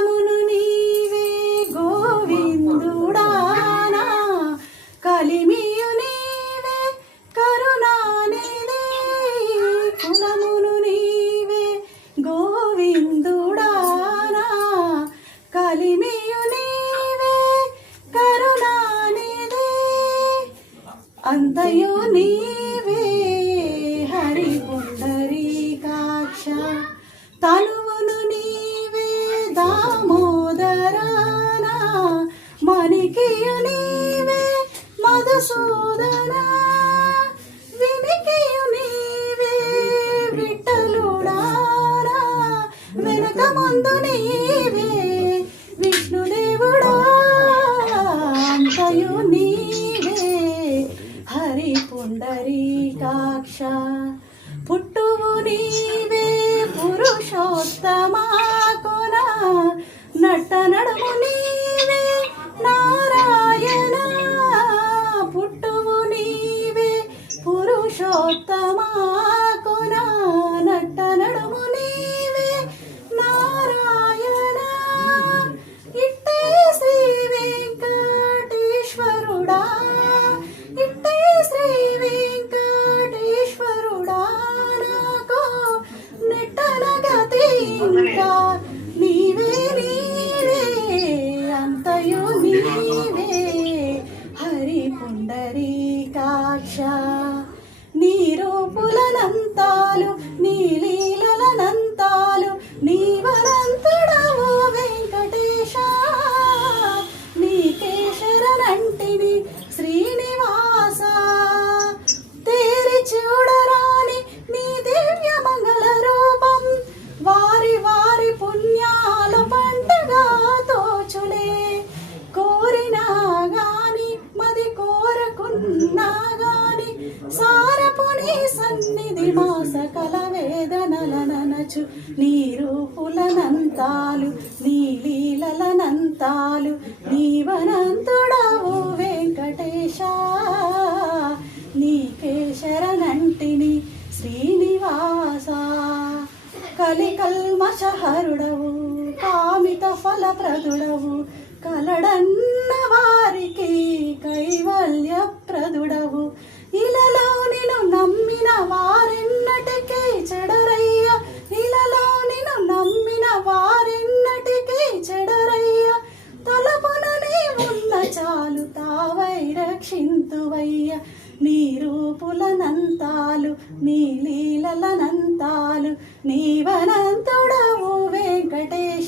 కులమును నీవే గోవిందుడానా, కలిమియు నీవే కరుణానిధి. కులమును నీవే గోవిందుడానా, కలిమియు నీవే కరుణానిధి. అంతయు నీవే హరి పుండరీకాక్ష, తనువును నీవే దామోదరానా, మణికియు నీవే మధుసూదనా, వినికియు నీవే విఠలుడానా, వెనక ముందు నీవే విష్ణుదేవుడా. అంతయు నీవే హరి పుండరీకాక్ష, పుట్టువు నీవే పురుషోత్తమా కొన, నట్ట నడుము నీవే నారాయణ. పుట్టువు నీవే పురుషోత్తమా కొన, నట్ట నడుము నీవే నారాయణ. ఇట్టే శ్రీ వెంకటేశ్వరుడా, ఇట్టే శ్రీ వెంకటేశ్వరుడా, నాకు నెట్టన గతి ఇంకా నీవే నీవే. అంతయు నీవే హరి పుండరీకాక్ష, నీ రూపులనంతాలు నీ లీలలనంతాలు నీవనంతుడవు వెంకటేశ. నీకే శరణంటిని శ్రీనివాస, తేరి చూడరాని నీ దివ్య మంగళ రూపం, వారి వారి పుణ్యాల పంటగా తోచులే. కోరినా గాని మది కోరకున్నా గాని, సారపు నీ సన్నిధి మా సకల వేదనలనచు. నీ రూపులనంతాలు నీ లీలలనంతాలు నీవనంతుడవు వెంకటేశ. నీకే శరణంటిని శ్రీనివాస, కలికల్మషహరుడవు కామిత ఫలప్రదుడవు, కలడన్న వారికి కైవల్యప్రదుడవు. ఇలలో నిన్ను నమ్మిన వారెన్నటికీ చెడరయ్య, ఇలలో నిన్ను నమ్మిన వారెన్నటికీ చెడరయ్య. తలపున నీవున్న చాలు తావై రక్షింతువయ్య. నీ రూపులనంతాలు నీ లీలలనంతాలు నీవనంతుడవు వెంకటేశ.